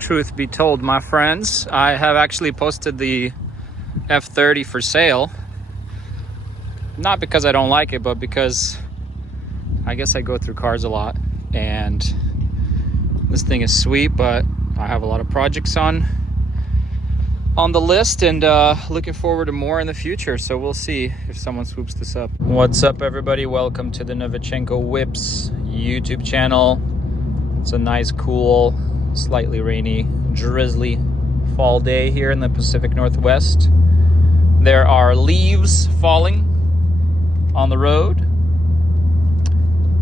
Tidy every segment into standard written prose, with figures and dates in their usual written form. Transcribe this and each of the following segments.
Truth be told, my friends, I have actually posted the F30 for sale. Not because I don't like it, but because I guess I go through cars a lot, and this thing is sweet, but I have a lot of projects on the list, and looking forward to more in the future. So we'll see if someone swoops this up. What's up, everybody? Welcome to the Novichenko Whips YouTube channel. It's a nice, cool, slightly rainy, drizzly fall day here in the Pacific Northwest. There are leaves falling on the road,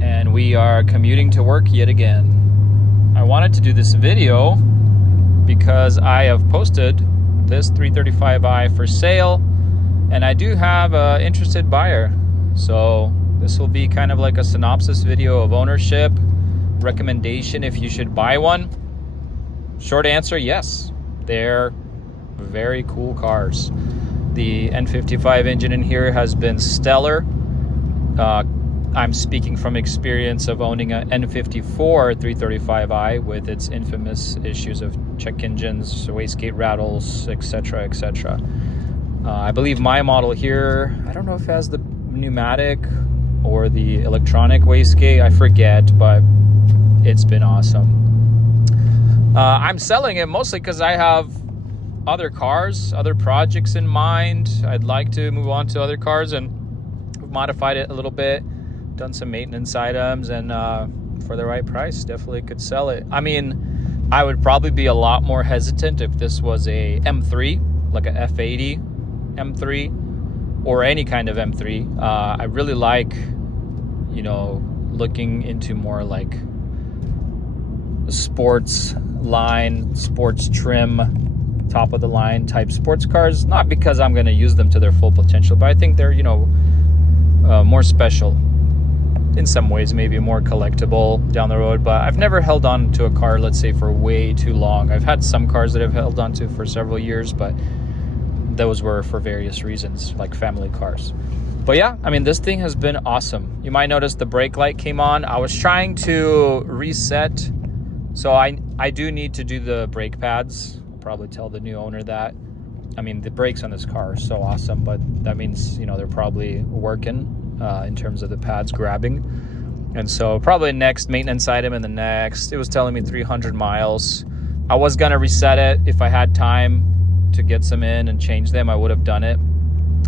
and we are commuting to work yet again. I wanted to do this video because I have posted this 335i for sale, and I do have an interested buyer. So this will be kind of like a synopsis video of ownership, recommendation if you should buy one. Short answer, yes. They're very cool cars. The N55 engine in here has been stellar. I'm speaking from experience of owning an N54 335i with its infamous issues of check engines, wastegate rattles, etc., etc. I believe my model here, I don't know if it has the pneumatic or the electronic wastegate, I forget, but it's been awesome. I'm selling it mostly because I have other cars, other projects in mind. I'd like to move on to other cars, and we've modified it a little bit, done some maintenance items, and for the right price, definitely could sell it. I mean, I would probably be a lot more hesitant if this was a M3, like a F80 M3, or any kind of M3. I really like, looking into more like sports line, sports trim, top of the line type sports cars. Not because I'm going to use them to their full potential, but I think they're, more special in some ways, maybe more collectible down the road. But I've never held on to a car, let's say, for way too long. I've had some cars that I've held on to for several years, but those were for various reasons, like family cars. But yeah, I mean, this thing has been awesome. You might notice the brake light came on. I was trying to reset, so I do need to do the brake pads. I'll probably tell the new owner that. I mean, the brakes on this car are so awesome, but that means, they're probably working in terms of the pads grabbing. And so probably next maintenance item in the next, it was telling me 300 miles. I was going to reset it. If I had time to get some in and change them, I would have done it.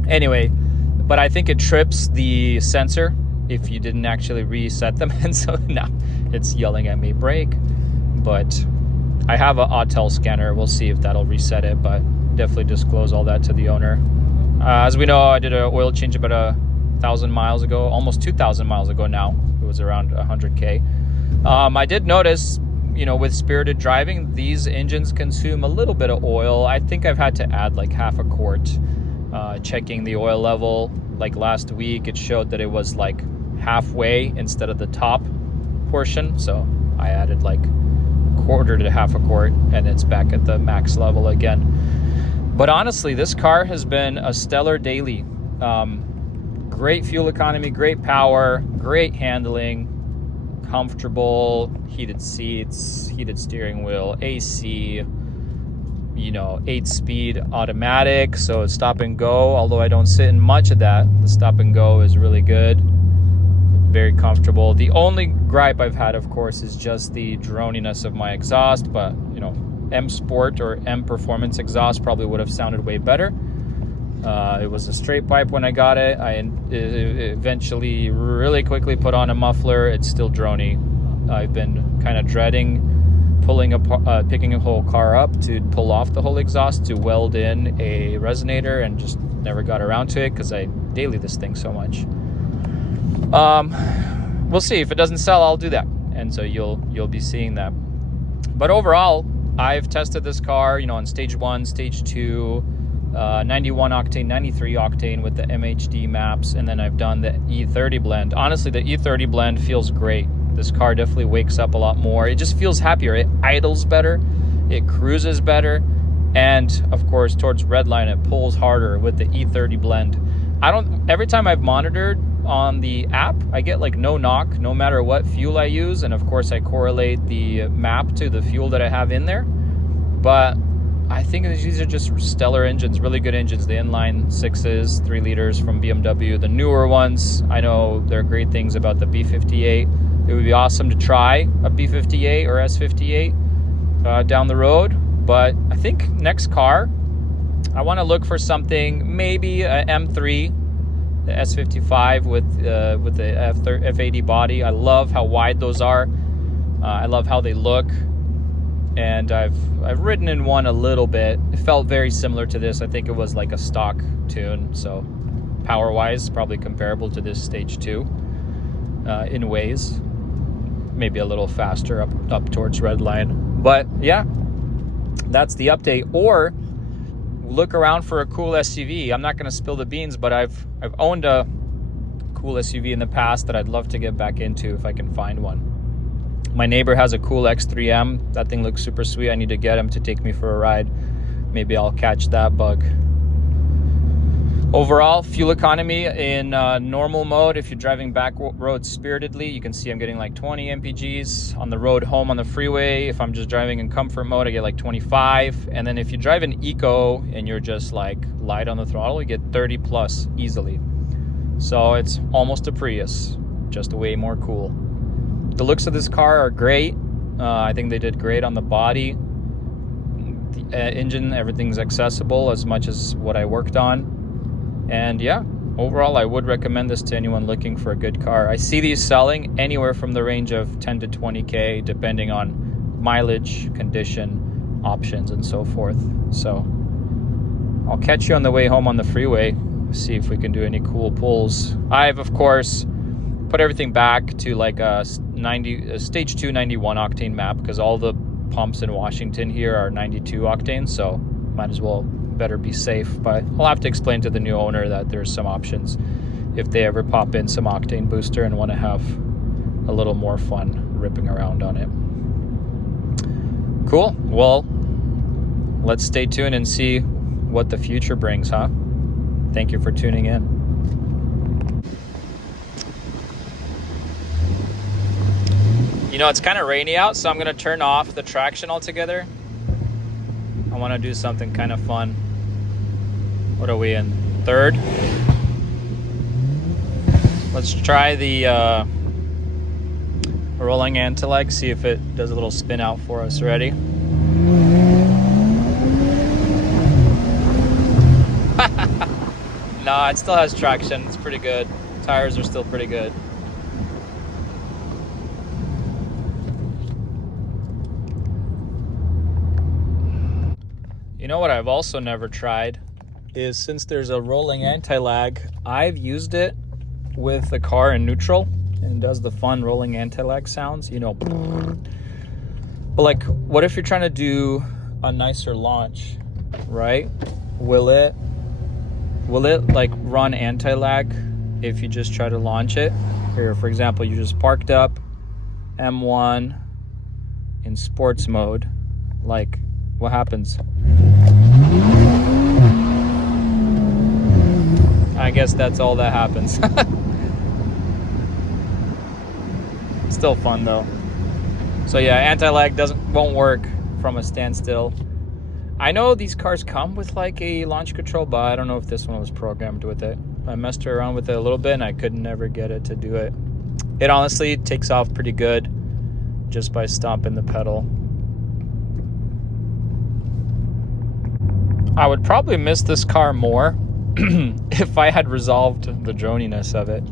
Anyway, but I think it trips the sensor if you didn't actually reset them. And so now it's yelling at me, brake. But I have a Autel scanner. We'll see if that'll reset it, but definitely disclose all that to the owner. As we know, I did an oil change about 1,000 miles ago, almost 2,000 miles ago now. It was around 100K. I did notice, with spirited driving, these engines consume a little bit of oil. I think I've had to add like half a quart. Checking the oil level, like last week, it showed that it was like halfway instead of the top portion. So I added like quarter to half a quart, and it's back at the max level again. But honestly, this car has been a stellar daily. Great fuel economy, great power, great handling, comfortable, heated seats, heated steering wheel, AC, 8-speed automatic, so it's stop and go. Although I don't sit in much of that, the stop and go is really good, very comfortable. The only gripe I've had, of course, is just the droniness of my exhaust, but M Sport or M Performance exhaust probably would have sounded way better. It was a straight pipe when I got it. I eventually really quickly put on a muffler. It's still drony. I've been kind of dreading picking a whole car up to pull off the whole exhaust to weld in a resonator, and just never got around to it because I daily this thing so much. We'll see. If it doesn't sell, I'll do that, and so you'll be seeing that. But overall, I've tested this car, on stage 1, stage 2, 91 octane, 93 octane with the MHD maps, and then I've done the E30 blend. Honestly, the E30 blend feels great. This car definitely wakes up a lot more. It just feels happier. It idles better, it cruises better, and of course towards redline it pulls harder with the E30 blend. Every time I've monitored on the app, I get like no knock no matter what fuel I use, and of course I correlate the map to the fuel that I have in there. But I think these are just stellar engines, really good engines. The inline 6s, 3 liters from BMW. The newer ones, I know there are great things about the B58. It would be awesome to try a B58 or S58 down the road. But I think next car, I want to look for something, maybe a M3, the S55 with the F80 body. I love how wide those are. I love how they look. And I've ridden in one a little bit. It felt very similar to this. I think it was like a stock tune, so power-wise, probably comparable to this Stage 2 in ways. Maybe a little faster up towards Redline. But yeah, that's the update. Or look around for a cool SUV. I'm not going to spill the beans, but I've owned a cool SUV in the past that I'd love to get back into if I can find one. My neighbor has a cool X3M. That thing looks super sweet. I need to get him to take me for a ride. Maybe I'll catch that bug. Overall, fuel economy in normal mode, if you're driving back roads spiritedly, you can see I'm getting like 20 mpgs. On the road home on the freeway, if I'm just driving in comfort mode, I get like 25. And then if you drive in eco and you're just like light on the throttle, you get 30 plus easily. So it's almost a Prius, just way more cool. The looks of this car are great. I think they did great on the body. The engine, everything's accessible as much as what I worked on. And yeah, overall, I would recommend this to anyone looking for a good car. I see these selling anywhere from the range of 10 to 20K, depending on mileage, condition, options, and so forth. So I'll catch you on the way home on the freeway, see if we can do any cool pulls. I've, of course, put everything back to like a stage 2 91 octane map, because all the pumps in Washington here are 92 octane, so might as well better be safe. But I'll have to explain to the new owner that there's some options if they ever pop in some octane booster and want to have a little more fun ripping around on it. Cool. Well, let's stay tuned and see what the future brings, huh? Thank you for tuning in. You know, it's kind of rainy out, so I'm going to turn off the traction altogether. I want to do something kind of fun. What are we in? Third? Let's try the rolling anti-lag, see if it does a little spin out for us. Ready? No, it still has traction. It's pretty good. Tires are still pretty good. You know what I've also never tried is, since there's a rolling anti-lag, I've used it with the car in neutral and does the fun rolling anti-lag sounds, you know. But like, what if you're trying to do a nicer launch, right? Will it like run anti-lag if you just try to launch it? Here, for example, you just parked up M1 in sports mode. Like, what happens? I guess that's all that happens. Still fun though. So yeah, anti-lag won't work from a standstill. I know these cars come with like a launch control, but I don't know if this one was programmed with it. I messed around with it a little bit and I could never get it to do it. It honestly takes off pretty good just by stomping the pedal. I would probably miss this car more if I had resolved the droniness of it.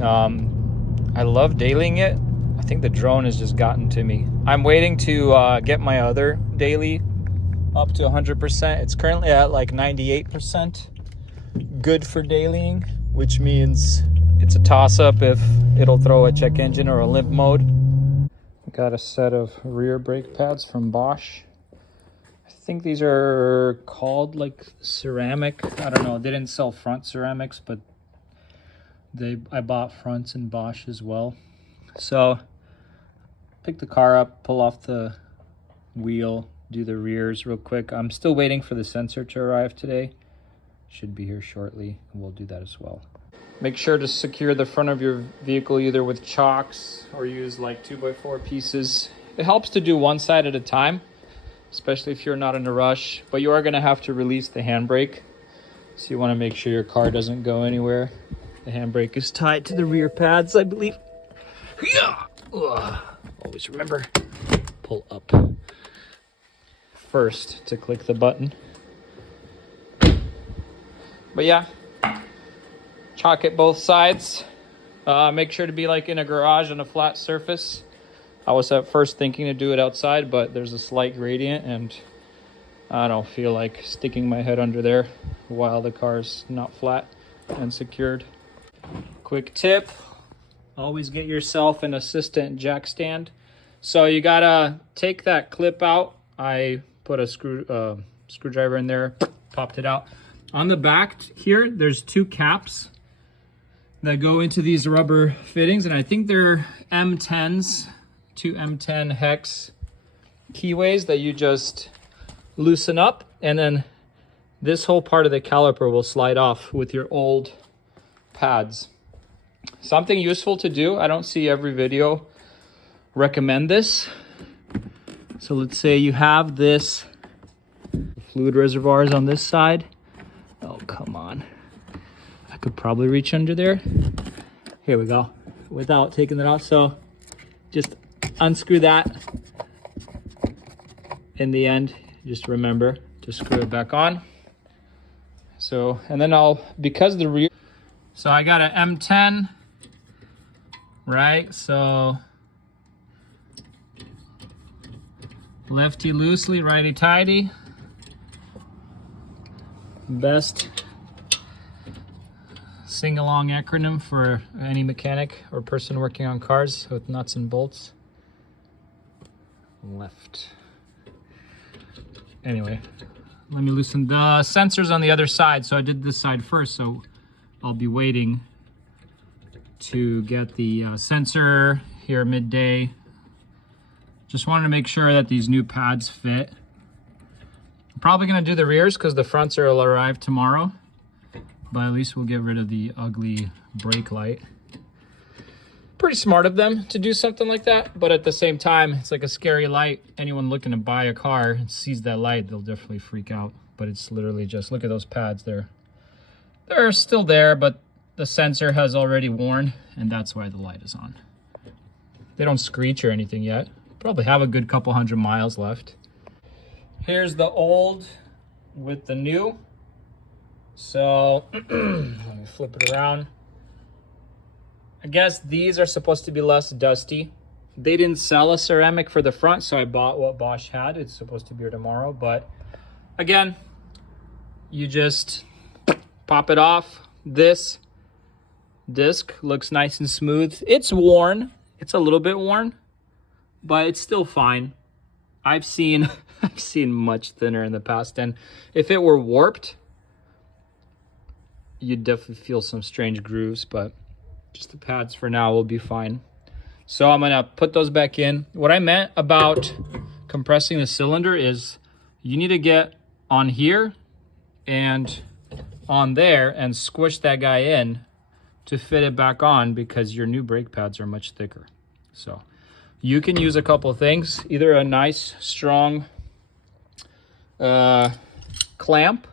I love dailying it. I think the drone has just gotten to me. I'm waiting to get my other daily up to 100%. It's currently at like 98% good for dailying, which means it's a toss-up if it'll throw a check engine or a limp mode. Got a set of rear brake pads from Bosch. I think these are called like ceramic. I don't know. They didn't sell front ceramics, but I bought fronts in Bosch as well. So pick the car up, pull off the wheel, do the rears real quick. I'm still waiting for the sensor to arrive today. Should be here shortly, and we'll do that as well. Make sure to secure the front of your vehicle either with chocks or use like 2x4 pieces. It helps to do one side at a time, especially if you're not in a rush, but you are gonna have to release the handbrake. So you wanna make sure your car doesn't go anywhere. The handbrake is tied to the rear pads, I believe. Yeah. Ugh. Always remember, pull up first to click the button. But yeah, chalk it both sides. Make sure to be like in a garage on a flat surface. I was at first thinking to do it outside, but there's a slight gradient and I don't feel like sticking my head under there while the car's not flat and secured. Quick tip, always get yourself an assistant jack stand. So you gotta take that clip out. I put a screwdriver in there, popped it out. On the back here, there's two caps that go into these rubber fittings, and I think they're M10s, two M10 hex keyways that you just loosen up, and then this whole part of the caliper will slide off with your old pads. Something useful to do. I don't see every video recommend this. So let's say you have this fluid reservoirs on this side. Oh, come on. I could probably reach under there. Here we go. Without taking that off. So just unscrew that. In the end, just remember to screw it back on. So, and then because the rear, so I got an M10, right? So lefty loosely, righty tighty. Best sing-along acronym for any mechanic or person working on cars with nuts and bolts. Left. Anyway, let me loosen the sensors on the other side. So I did this side first, so I'll be waiting to get the sensor here midday. Just wanted to make sure that these new pads fit. I'm probably gonna do the rears because the fronts will arrive tomorrow, but at least we'll get rid of the ugly brake light. Pretty smart of them to do something like that, but at the same time, it's like a scary light. Anyone looking to buy a car and sees that light, they'll definitely freak out. But it's literally just, look at those pads there. They're still there, but the sensor has already worn, and that's why the light is on. They don't screech or anything yet. Probably have a good couple 100 miles left. Here's the old with the new. So let me flip it around. I guess these are supposed to be less dusty. They didn't sell a ceramic for the front, so I bought what Bosch had. It's supposed to be here tomorrow, but again, you just pop it off. This disc looks nice and smooth. It's worn. It's a little bit worn, but it's still fine. I've seen much thinner in the past, and if it were warped, you'd definitely feel some strange grooves, but just the pads for now will be fine. So I'm gonna put those back in. What I meant about compressing the cylinder is you need to get on here and on there and squish that guy in to fit it back on, because your new brake pads are much thicker. So you can use a couple of things, either a nice strong clamp,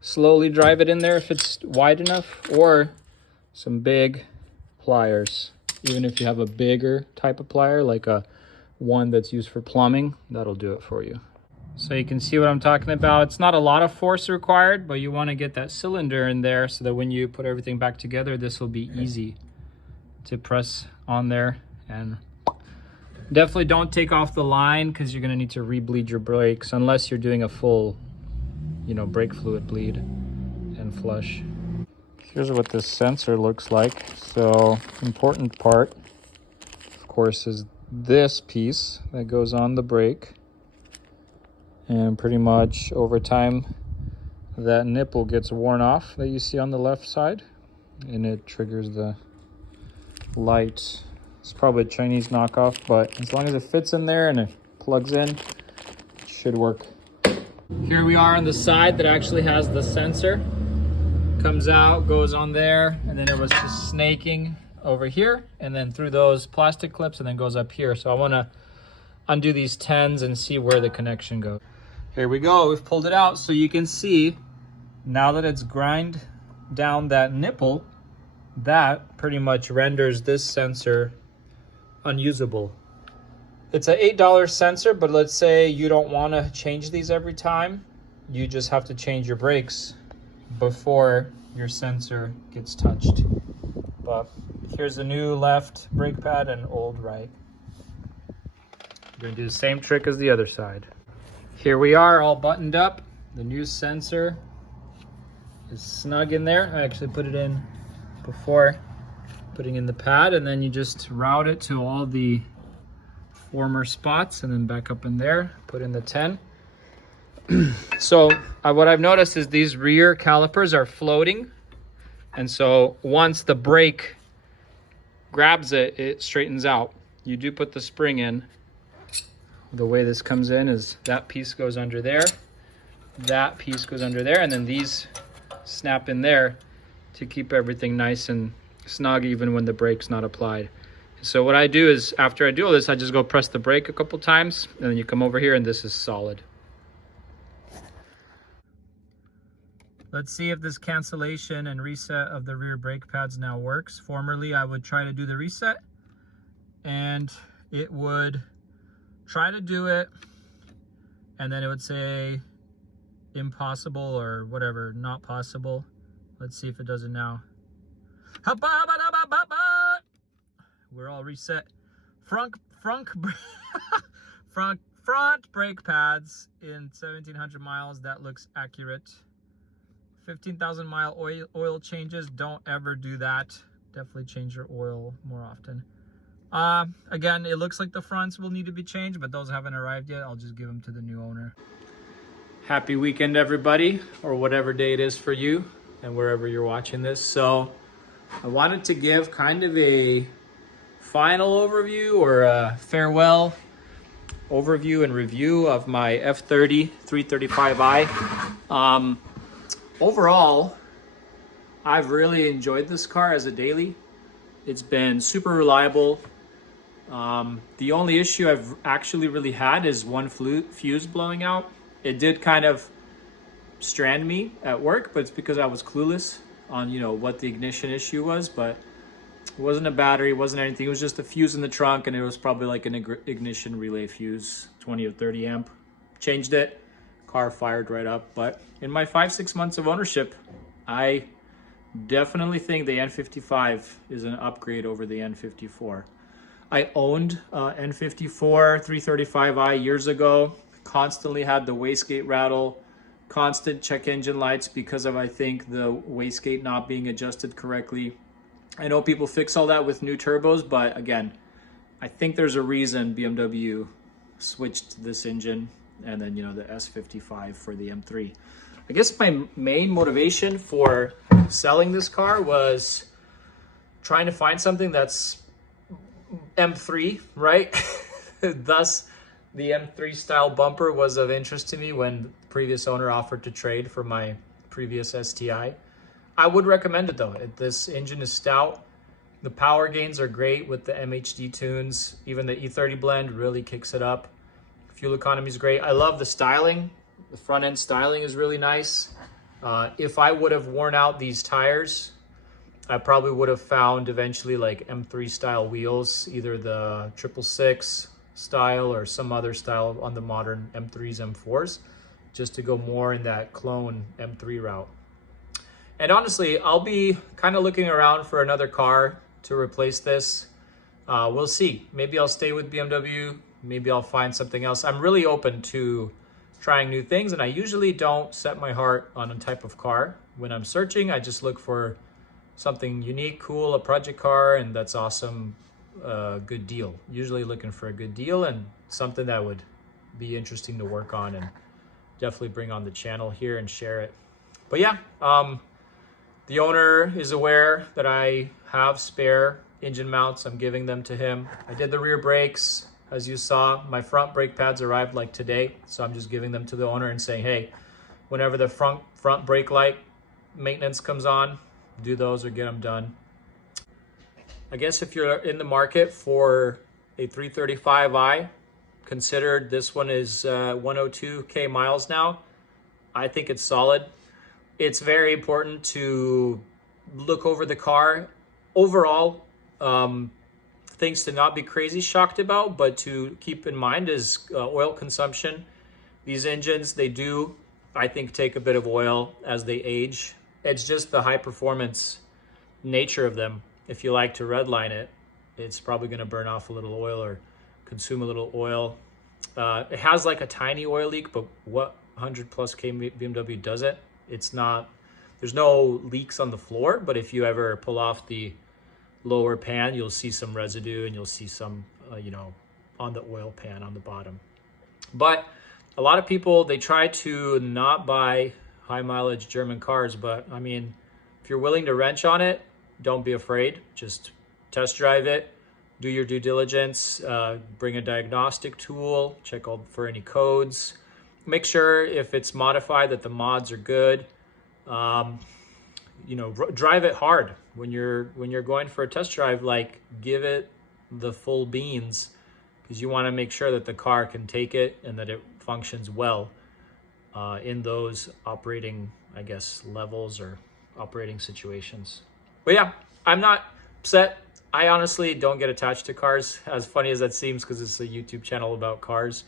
slowly drive it in there if it's wide enough, or some big pliers. Even if you have a bigger type of plier, like a one that's used for plumbing, that'll do it for you. So you can see what I'm talking about. It's not a lot of force required, but you want to get that cylinder in there so that when you put everything back together, this will be easy to press on there. And definitely don't take off the line, because you're going to need to re-bleed your brakes unless you're doing a full, brake fluid bleed and flush. Here's what this sensor looks like. So important part, of course, is this piece that goes on the brake. And pretty much over time, that nipple gets worn off that you see on the left side, and it triggers the light. It's probably a Chinese knockoff, but as long as it fits in there and it plugs in, it should work. Here we are on the side that actually has the sensor. Comes out, goes on there, and then it was just snaking over here, and then through those plastic clips, and then goes up here. So I want to undo these 10s and see where the connection goes. Here we go, we've pulled it out. So you can see now that it's grind down that nipple, that pretty much renders this sensor unusable. It's an $8 sensor, but let's say you don't want to change these every time. You just have to change your brakes before your sensor gets touched. But here's the new left brake pad and old right. We're gonna do the same trick as the other side. Here we are, all buttoned up. The new sensor is snug in there. I actually put it in before putting in the pad, and then you just route it to all the former spots and then back up in there, put in the 10. So what I've noticed is these rear calipers are floating, and so once the brake grabs it, it straightens out. You do put the spring in. The way this comes in is that piece goes under there, that piece goes under there, and then these snap in there to keep everything nice and snug even when the brake's not applied. So what I do is, after I do all this, I just go press the brake a couple times, and then you come over here and this is solid. Let's see if this cancellation and reset of the rear brake pads now works. Formerly, I would try to do the reset, and it would try to do it, and then it would say impossible or whatever, not possible. Let's see if it does it now. We're all reset. Front brake pads in 1,700 miles. That looks accurate. 15,000 mile oil changes. Don't ever do that. Definitely change your oil more often. Again, it looks like the fronts will need to be changed, but those haven't arrived yet. I'll just give them to the new owner. Happy weekend, everybody, or whatever day it is for you and wherever you're watching this. So I wanted to give kind of a final overview or a farewell overview and review of my F30 335i. Overall, I've really enjoyed this car as a daily. It's been super reliable. The only issue I've actually really had is one fuse blowing out. It did kind of strand me at work, but it's because I was clueless on, what the ignition issue was, but it wasn't a battery, it wasn't anything. It was just a fuse in the trunk, and it was probably like an ignition relay fuse, 20 or 30 amp. Changed it, car fired right up. But in my 5-6 months of ownership, I definitely think the N55 is an upgrade over the N54. I owned N54 335i years ago, constantly had the wastegate rattle, constant check engine lights because of, I think, the wastegate not being adjusted correctly. I know people fix all that with new turbos, but again, I think there's a reason BMW switched to this engine and then, the S55 for the M3. I guess my main motivation for selling this car was trying to find something that's M3, right? Thus, the M3 style bumper was of interest to me when the previous owner offered to trade for my previous STI. I would recommend it though. This engine is stout. The power gains are great with the MHD tunes. Even the E30 blend really kicks it up. Fuel economy is great. I love the styling. The front end styling is really nice. If I would have worn out these tires, I probably would have found eventually like M3 style wheels, either the 666 style or some other style on the modern M3s, M4s, just to go more in that clone M3 route. And honestly, I'll be kind of looking around for another car to replace this. We'll see. Maybe I'll stay with BMW. Maybe I'll find something else. I'm really open to trying new things, and I usually don't set my heart on a type of car. When I'm searching, I just look for something unique, cool, a project car, and that's awesome, good deal. Usually looking for a good deal and something that would be interesting to work on and definitely bring on the channel here and share it. But yeah, the owner is aware that I have spare engine mounts. I'm giving them to him. I did the rear brakes. As you saw, my front brake pads arrived like today, so I'm just giving them to the owner and saying, hey, whenever the front brake light maintenance comes on, do those or get them done. I guess if you're in the market for a 335i, considered. This one is 102K miles now. I think it's solid. It's very important to look over the car. Overall, things to not be crazy shocked about, but to keep in mind is oil consumption. These engines, they do, I think, take a bit of oil as they age. It's just the high performance nature of them. If you like to redline it, it's probably going to burn off a little oil or consume a little oil. It has like a tiny oil leak, but what 100 plus K BMW does it? It's not, there's no leaks on the floor, but if you ever pull off the lower pan, you'll see some residue and you'll see some, on the oil pan on the bottom. But a lot of people, they try to not buy high mileage German cars, but I mean, if you're willing to wrench on it, don't be afraid. Just test drive it, do your due diligence, bring a diagnostic tool, check out for any codes. Make sure if it's modified that the mods are good. Drive it hard when you're going for a test drive. Like, give it the full beans, because you want to make sure that the car can take it and that it functions well in those operating, I guess, levels or operating situations. But yeah, I'm not upset. I honestly don't get attached to cars, as funny as that seems, because it's a YouTube channel about cars.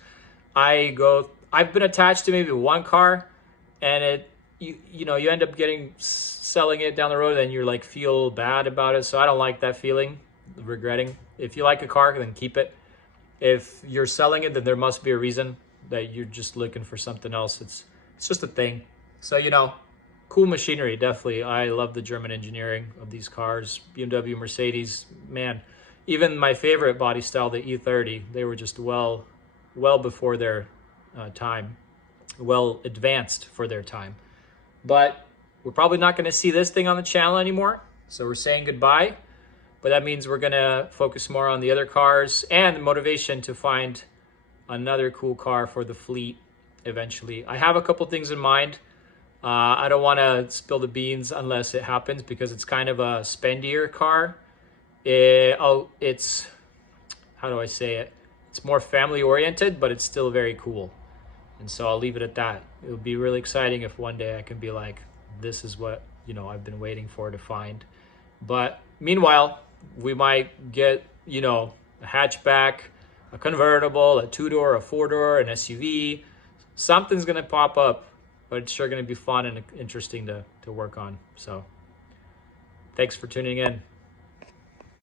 I've been attached to maybe one car, and you end up selling it down the road, and you're like feel bad about it. So I don't like that feeling, regretting. If you like a car, then keep it. If you're selling it, then there must be a reason that you're just looking for something else. It's just a thing. So, cool machinery, definitely. I love the German engineering of these cars. BMW, Mercedes, man. Even my favorite body style, the E30, they were just well before their time, well advanced for their time. But we're probably not going to see this thing on the channel anymore, so we're saying goodbye. But that means we're going to focus more on the other cars and the motivation to find another cool car for the fleet eventually. I have a couple things in mind. I don't want to spill the beans unless it happens, because it's kind of a spendier car. It's, how do I say it? It's more family oriented, but it's still very cool. And so I'll leave it at that. It would be really exciting if one day I can be like, this is what, I've been waiting for to find. But meanwhile, we might get, a hatchback, a convertible, a 2-door, a 4-door, an SUV. Something's going to pop up, but it's sure going to be fun and interesting to work on. So thanks for tuning in.